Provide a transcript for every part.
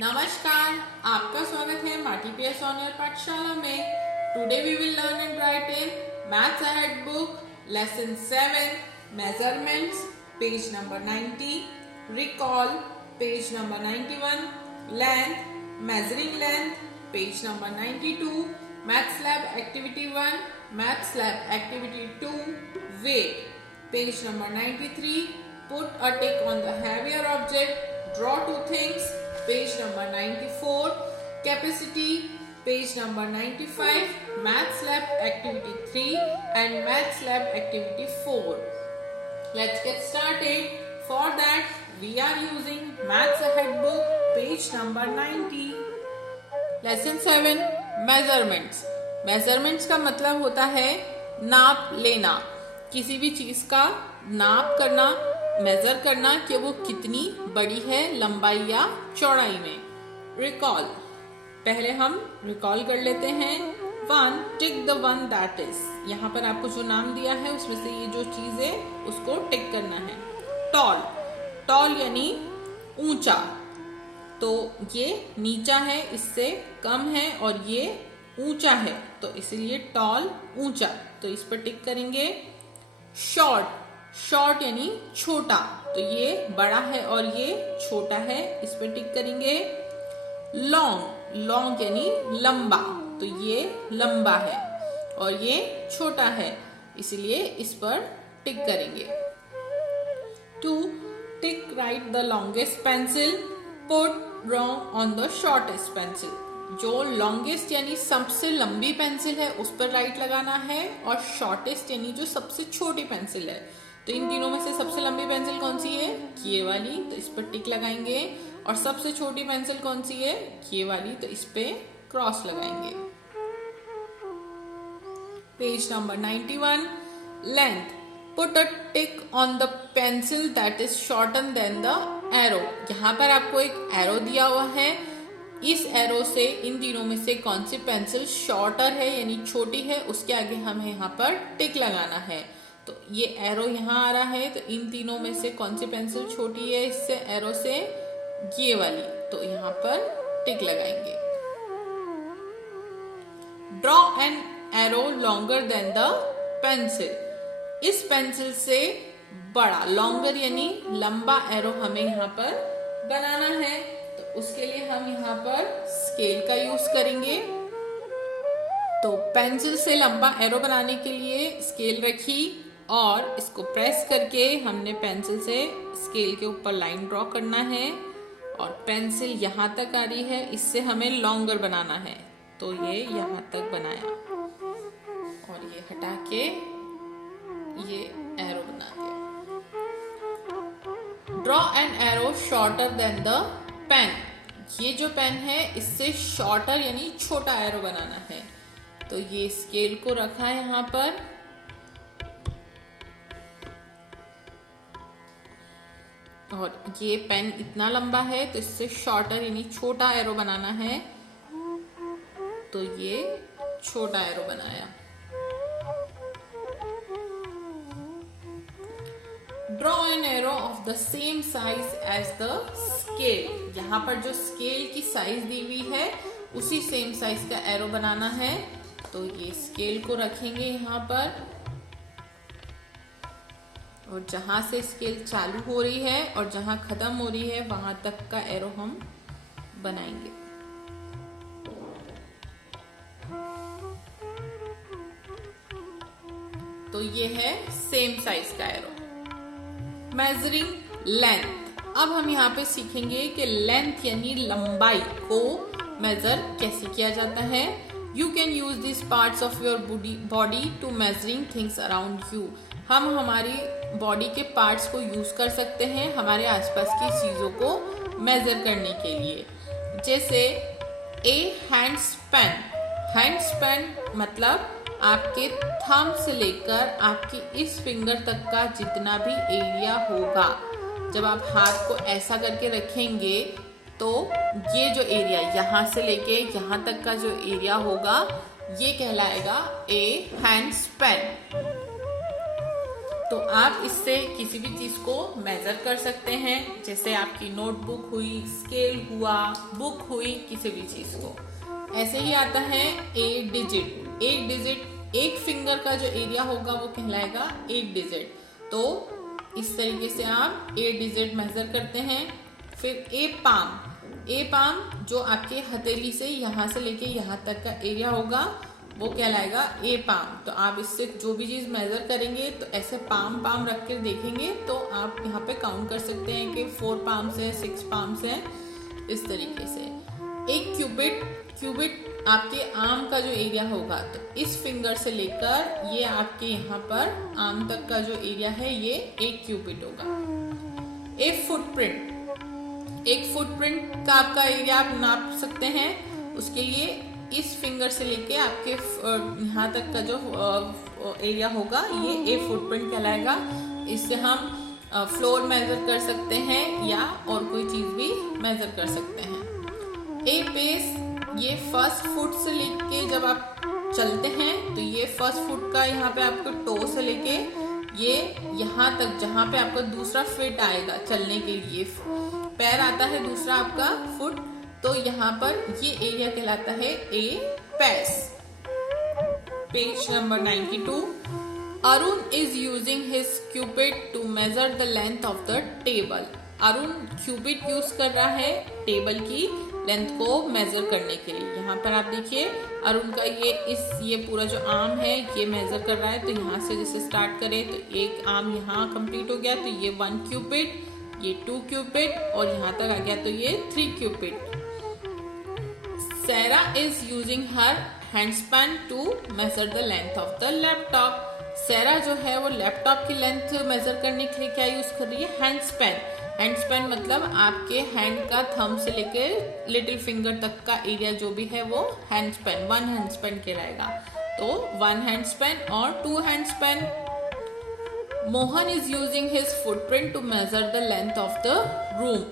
नमस्कार, आपका स्वागत है माटी पीएस ऑनर पाठशाला में। Today we will learn and write in maths ahead book lesson 7 measurements page number 90, recall page number 91, length measuring length page number 92, maths lab activity 1, maths lab activity 2, weight page number 93, put a tick on the heavier object, draw two things page number 94, capacity page number 95, maths lab activity 3 and maths lab activity 4. Let's get started. For that we are using maths ahead book page number 90. lesson 7 measurements. measurements का मतलब होता है नाप लेना, किसी भी चीज का नाप करना, मेजर करना कि वो कितनी बड़ी है लंबाई या चौड़ाई में। रिकॉल, पहले हम रिकॉल कर लेते हैं। 1 tick the one that is, यहाँ पर आपको जो नाम दिया है उसमें से ये जो चीज है उसको टिक करना है। टॉल, टॉल यानी ऊंचा, तो ये नीचा है, इससे कम है, और ये ऊंचा है, तो इसलिए टॉल ऊंचा, तो इस पर टिक करेंगे। शॉर्ट, शॉर्ट यानी छोटा, तो ये बड़ा है और ये छोटा है, इस पर टिक करेंगे। लॉन्ग, लॉन्ग यानी लंबा, तो ये लंबा है और ये छोटा है, इसलिए इस पर टिक करेंगे। 2 टिक right the longest pencil, put wrong on the shortest pencil. जो लॉन्गेस्ट यानी सबसे लंबी पेंसिल है उस पर राइट लगाना है, और शॉर्टेस्ट यानी जो सबसे छोटी पेंसिल है, तो इन तीनों में से सबसे लंबी पेंसिल कौन सी है? ये वाली, तो इस पर टिक लगाएंगे। और सबसे छोटी पेंसिल कौन सी है? ये वाली, तो इस पे क्रॉस लगाएंगे। Page number 91, length, put a tick on the pencil that is shorter than the arrow. यहाँ पर आपको एक एरो दिया हुआ है, इस एरो से इन तीनों में से कौन सी पेंसिल शॉर्टर है यानी छोटी है, उसके आगे हमें यहाँ पर टिक लगाना है। तो ये एरो यहाँ आ रहा है, तो इन तीनों में से कौन सी पेंसिल छोटी है इससे एरो से? ये वाली, तो यहाँ पर टिक लगाएंगे। Draw an arrow longer than the pencil, इस पेंसिल से बड़ा, लॉन्गर यानी लंबा एरो हमें यहाँ पर बनाना है, तो उसके लिए हम यहाँ पर स्केल का यूज करेंगे। तो पेंसिल से लंबा एरो बनाने के लिए स्केल रखी और इसको प्रेस करके हमने पेंसिल से स्केल के ऊपर लाइन ड्रॉ करना है, और पेंसिल यहाँ तक आ रही है, इससे हमें लॉन्गर बनाना है, तो ये यहाँ तक बनाया और ये हटा के ये एरो बना दिया। Draw an arrow shorter than the pen, ये जो पेन है इससे शॉर्टर यानी छोटा एरो बनाना है, तो ये स्केल को रखा है यहाँ पर, और ये पेन इतना लंबा है तो इससे शॉर्टर यानी छोटा एरो बनाना है, तो ये छोटा एरो बनाया। Draw an arrow of the same size as the scale, यहाँ पर जो स्केल की साइज दी हुई है उसी सेम साइज का एरो बनाना है, तो ये स्केल को रखेंगे यहाँ पर, और जहां से स्केल चालू हो रही है और जहां खत्म हो रही है वहां तक का एरो हम बनाएंगे। तो ये है सेम साइज का एरो। मेजरिंग लेंथ, अब हम यहाँ पे सीखेंगे कि लेंथ यानी लंबाई को मेजर कैसे किया जाता है। You can use this parts of your body to measuring things around you, हम हमारी बॉडी के पार्ट्स को यूज कर सकते हैं हमारे आसपास की चीजों को मेजर करने के लिए। जैसे ए हैंड स्पैन, हैंड स्पैन मतलब आपके थंब से लेकर आपकी इस फिंगर तक का जितना भी एरिया होगा, जब आप हाथ को ऐसा करके रखेंगे तो ये जो एरिया यहाँ से लेके यहाँ तक का जो एरिया होगा ये कहलाएगा ए हैंड स्पैन। तो आप इससे किसी भी चीज को मेजर कर सकते हैं, जैसे आपकी नोटबुक हुई, स्केल हुआ, बुक हुई, किसी भी चीज को। ऐसे ही आता है 8 डिजिट। 8 डिजिट, एक फिंगर का जो एरिया होगा वो कहलाएगा 8 डिजिट। तो इस तरीके से आप 8 डिजिट मेजर करते हैं। फिर ए पाम, ए पाम जो आपके हथेली से यहाँ से लेके यहाँ तक का एरिया होगा वो कहलाएगा ए पाम। तो आप इससे जो भी चीज मेजर करेंगे तो ऐसे पाम पाम रख कर देखेंगे तो आप यहाँ पे काउंट कर सकते हैं कि 4 पाम्स है, 6 पाम्स है, इस तरीके से। एक क्यूबिट, क्यूबिट आपके आर्म का जो एरिया होगा, तो इस फिंगर से लेकर ये आपके यहाँ पर आर्म तक का जो एरिया है ये एक क्यूबिट होगा। एक फुटप्रिंट, एक फुटप्रिंट का आपका एरिया आप नाप सकते हैं। उसके लिए इस फिंगर से लेके आपके यहाँ तक का जो एरिया होगा ये ए फुटप्रिंट कहलाएगा। इससे हम फ्लोर मेजर कर सकते हैं या और कोई चीज भी मेजर कर सकते हैं। ए पेस, ये फर्स्ट फुट से लेके जब आप चलते हैं तो ये फर्स्ट फुट का यहाँ पे आपको टो से लेके ये यहाँ तक जहाँ पे आपका दूसरा फिट आएगा चलने के लिए पैर आता है दूसरा आपका फुट, तो यहाँ पर ये एरिया कहलाता है a pace. Page number 92। Arun is using his cubit to measure the length of the table. Arun cubit use कर रहा है टेबल की लेंथ को मेजर करने के लिए। यहाँ पर आप देखिए अरुण का ये पूरा जो आर्म है ये मेजर कर रहा है। तो यहाँ से जैसे स्टार्ट करें तो एक आर्म यहाँ कंप्लीट हो गया, तो ये 1 क्यूबिट, ये 2 क्यूबिट और यहाँ तक आ गया तो ये 3 qubit. Sarah is using her handspan to measure the length of the laptop. Sarah जो है वो लैपटॉप की लेंथ मेजर करने के लिए क्या यूज कर रही है? हैंडस्पैन। हैंडस्पैन मतलब आपके हैंड का थंब से लेके लिटिल फिंगर तक का एरिया जो भी है वो हैंडस्पैन, 1 हैंडस्पैन कहलाएगा। तो 1 हैंडस्पैन और 2 handspan. Mohan is using his footprint to measure the length of the room.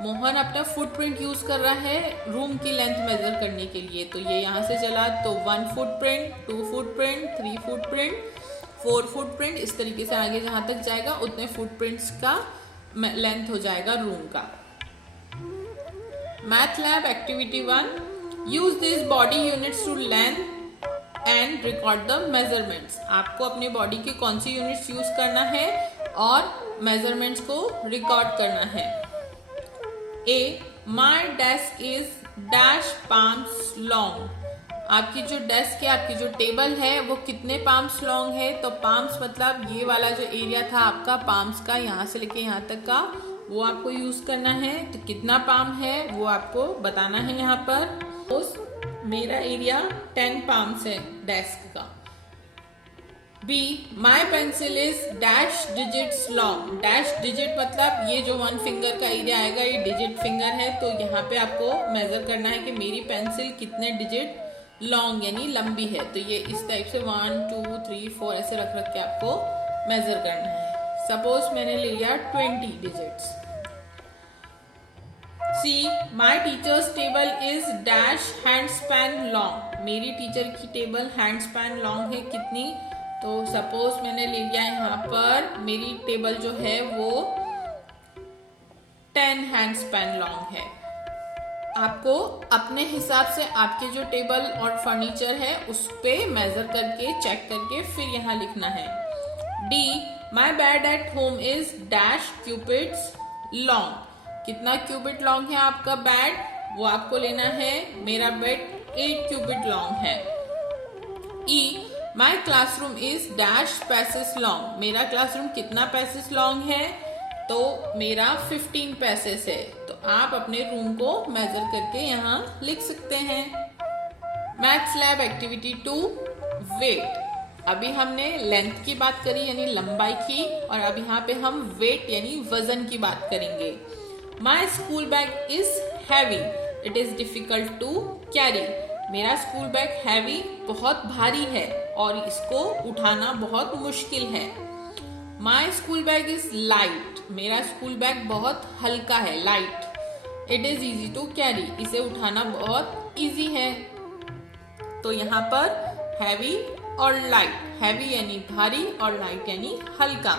Mohan अपना फुटप्रिंट यूज कर रहा है रूम की लेंथ मेजर करने के लिए। तो ये यहाँ से चला तो 1 फुटप्रिंट, 2 फुटप्रिंट, 3 फुटप्रिंट, 4 फुटप्रिंट, इस तरीके से आगे जहां तक जाएगा उतने फुटप्रिंट्स का लेंथ हो जाएगा रूम का। Math lab activity 1। Use this body units to length and record the measurements. आपको अपनी बॉडी की कौन सी यूनिट्स यूज करना है और मेजरमेंट्स को रिकॉर्ड करना है। A my desk is dash palms long. आपकी जो डेस्क है, आपकी जो टेबल है वो कितने पाम्स लॉन्ग है? तो पाम्स मतलब ये वाला जो एरिया था आपका पाम्स का, यहाँ से लेके यहाँ तक का, वो आपको यूज करना है। तो कितना पाम है वो आपको बताना है यहाँ पर। उस मेरा एरिया 10 पाम्स है डेस्क का। Be my pencil is dash digits long. Dash digit मतलब ये जो 1 फिंगर का एरिया आएगा ये डिजिट फिंगर है। तो यहाँ पे आपको मेजर करना है कि मेरी पेंसिल कितने डिजिट लॉन्ग यानी लंबी है। तो ये इस टाइप से 1 2 3 4 ऐसे रख रख के आपको मेजर करना है। सपोज मैंने ले लिया 20 digits. See my teacher's table is dash hand span long. मेरी टीचर की टेबल हैंड स्पैन लॉन्ग है कितनी? तो सपोज मैंने ले लिया यहाँ पर मेरी टेबल जो है वो 10 हैंड स्पैन लॉन्ग है। आपको अपने हिसाब से आपके जो टेबल और फर्नीचर है उस पे मेजर करके चेक करके फिर यहाँ लिखना है। D my bed at home is dash qubits long. कितना क्यूबिट लॉन्ग है आपका बेड वो आपको लेना है। मेरा बेड 8 क्यूबिट लॉन्ग है। E my classroom is dash paces long. मेरा क्लासरूम कितना पैसेस लॉन्ग है? तो मेरा 15 पैसेस है। तो आप अपने रूम को मेजर करके यहाँ लिख सकते हैं। Maths lab activity 2 weight. अभी हमने लेंथ की बात करी यानी लंबाई की, और अब यहाँ पे हम वेट यानी वजन की बात करेंगे। My school bag is heavy. It is difficult to carry. मेरा स्कूल बैग हैवी बहुत भारी है और इसको उठाना बहुत मुश्किल है। My school bag is light, मेरा स्कूल बैग बहुत हल्का है, light. It is easy to carry, इसे उठाना बहुत इजी है। तो यहाँ पर हैवी और लाइट, हैवी यानी भारी और लाइट यानी हल्का।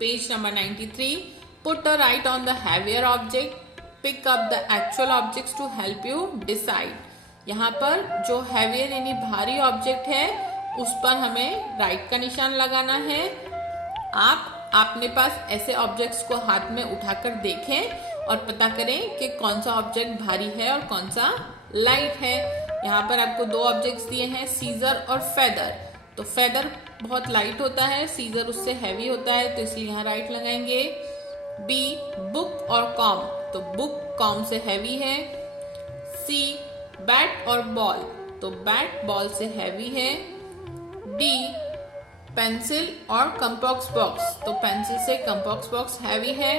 Page number 93, put a right on the heavier object, pick up the actual objects to help you decide. यहाँ पर जो हैवियर यानी भारी ऑब्जेक्ट है उस पर हमें राइट का निशान लगाना है। आप अपने पास ऐसे ऑब्जेक्ट्स को हाथ में उठाकर देखें और पता करें कि कौन सा ऑब्जेक्ट भारी है और कौन सा लाइट है। यहाँ पर आपको दो ऑब्जेक्ट्स दिए हैं, सीजर और फेदर। तो फेदर बहुत लाइट होता है, सीजर उससे हैवी होता है, तो इसलिए यहाँ राइट लगाएंगे। बी, बुक और कॉम, तो बुक कॉम से हैवी है। सी, बैट और बॉल, तो बैट बॉल से हैवी है। डी, पेंसिल और कंपास बॉक्स, तो पेंसिल से कंपास बॉक्स हैवी है।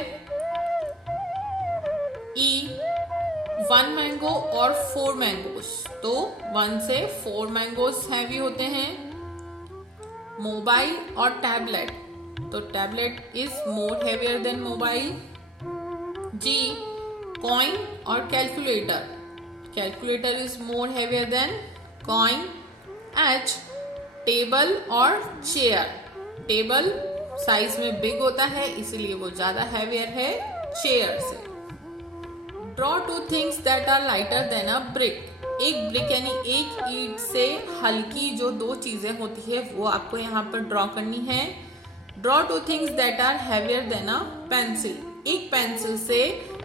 ई, 1 मैंगो और 4 मैंगोस, तो 1 से 4 मैंगोस हैवी होते हैं। मोबाइल और टैबलेट, तो tablet is more heavier than mobile. G, coin और calculator, calculator is more heavier than coin. H, table और चेयर, टेबल साइज में बिग होता है इसीलिए वो ज्यादा हैवियर है चेयर से। Draw 2 things that are lighter than a brick, एक ब्रिक यानी एक ईंट से हल्की जो दो चीजें होती है वो आपको यहाँ पर ड्रॉ करनी है। Draw 2 things that are heavier than a pencil, एक पेंसिल से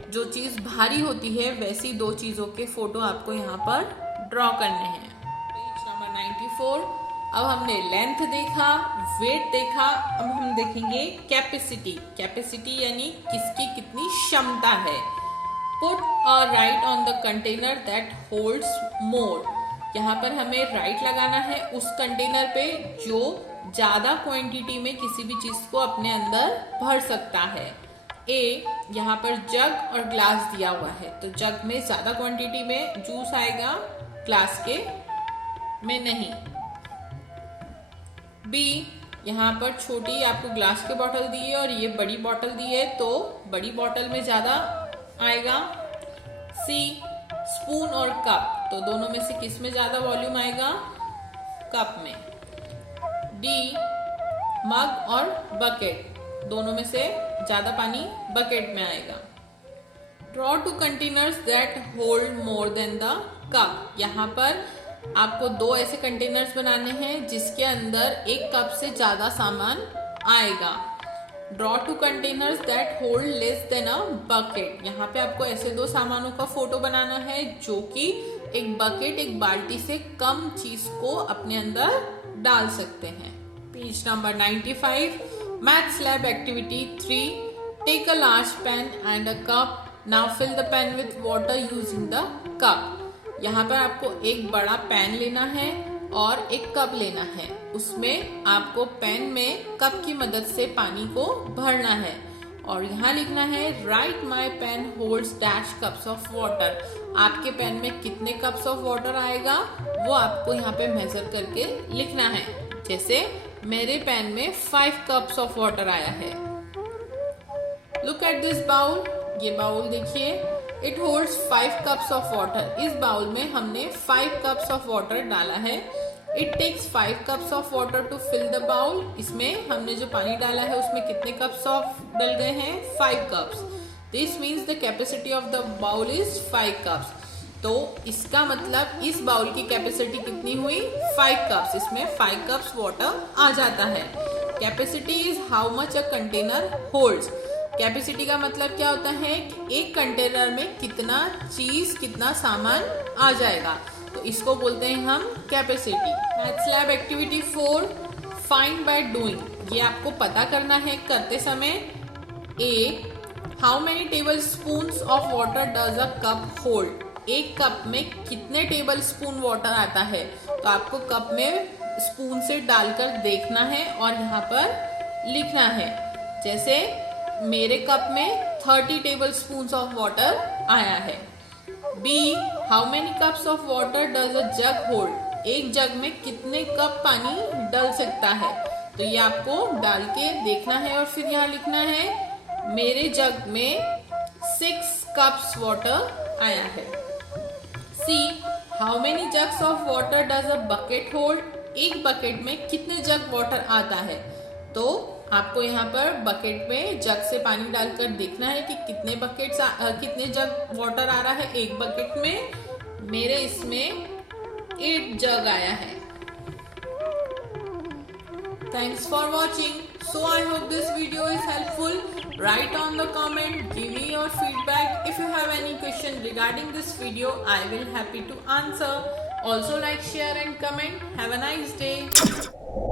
जो चीज भारी होती है वैसी दो चीजों के फोटो आपको यहाँ पर ड्रॉ करने हैं। पेज नंबर 94, अब हमने लेंथ देखा, वेट देखा, अब हम देखेंगे कैपेसिटी। कैपेसिटी यानी किसकी कितनी क्षमता है। Put a right on the container that holds मोर, यहाँ पर हमें राइट लगाना है उस कंटेनर पे जो ज्यादा क्वांटिटी में किसी भी चीज को अपने अंदर भर सकता है। ए, यहाँ पर जग और ग्लास दिया हुआ है, तो जग में ज्यादा क्वांटिटी में जूस आएगा, ग्लास के में नहीं। बी, यहाँ पर छोटी आपको ग्लास की बोतल दी है और ये बड़ी बोतल दी है तो बड़ी बोतल में ज्यादा आएगा। सी, स्पून और कप, तो दोनों में से किस में ज्यादा वॉल्यूम आएगा, कप में। डी, मग और बकेट, दोनों में से ज्यादा पानी बकेट में आएगा। Draw 2 containers that hold more than the cup, यहाँ पर आपको 2 ऐसे कंटेनर्स बनाने हैं जिसके अंदर एक कप से ज्यादा सामान आएगा। Draw 2 containers that hold less than a bucket, यहाँ पे आपको ऐसे 2 सामानों का फोटो बनाना है जो कि एक बकेट, एक बाल्टी से कम चीज को अपने अंदर डाल सकते हैं। Page number 95, maths lab activity 3, take a large pen and a cup, now fill the pen with water using the cup. यहाँ पर आपको एक बड़ा पेन लेना है और एक कप लेना है, उसमें आपको पेन में कप की मदद से पानी को भरना है और यहाँ लिखना है write my pen holds dash cups of water. आपके पेन में कितने कप्स ऑफ वाटर आएगा वो आपको यहाँ पे मेजर करके लिखना है। जैसे मेरे पेन में 5 कप्स ऑफ वाटर आया है। लुक एट दिस बाउल, ये बाउल देखिए, it holds 5 cups of water. इस बाउल में हमने 5 कप्स ऑफ वाटर डाला है। It takes 5 cups of water to fill the bowl, इसमें हमने जो पानी डाला है उसमें कितने कप्स ऑफ डल गए हैं, 5 cups. This means the capacity of the bowl is 5 cups. तो इसका मतलब इस बाउल की कैपेसिटी कितनी हुई, 5 कप्स, इसमें 5 कप्स वाटर आ जाता है। Capacity is how much a container holds. Capacity का मतलब क्या होता है कि एक कंटेनर में कितना चीज, कितना सामान आ जाएगा, तो इसको बोलते हैं हम capacity. Maths lab activity 4, find by doing, ये आपको पता करना है करते समय। A, how many tablespoon of water does a cup hold, एक कप में कितने टेबल स्पून वाटर आता है, तो आपको कप में स्पून से डालकर देखना है और यहाँ पर लिखना है। जैसे मेरे कप में 30 टेबल स्पून ऑफ वाटर आया है। B. How many cups of water does a jug hold? एक जग में कितने कप पानी डल सकता है? तो ये आपको डाल के देखना है और फिर यहाँ लिखना है मेरे जग में 6 cups वाटर आया है। C. How many jugs of water does a bucket hold? एक बकेट में कितने जग वाटर आता है? तो आपको यहाँ पर बकेट में जग से पानी डालकर देखना है कि कितने जग वाटर आ रहा है एक बकेट में। मेरे इसमें 8 जग आया है। Thanks for watching. So I hope this video is helpful. Write on the comment, give me your feedback. If you have any question regarding this video, I will happy to answer. Also like, share and comment. Have a nice day.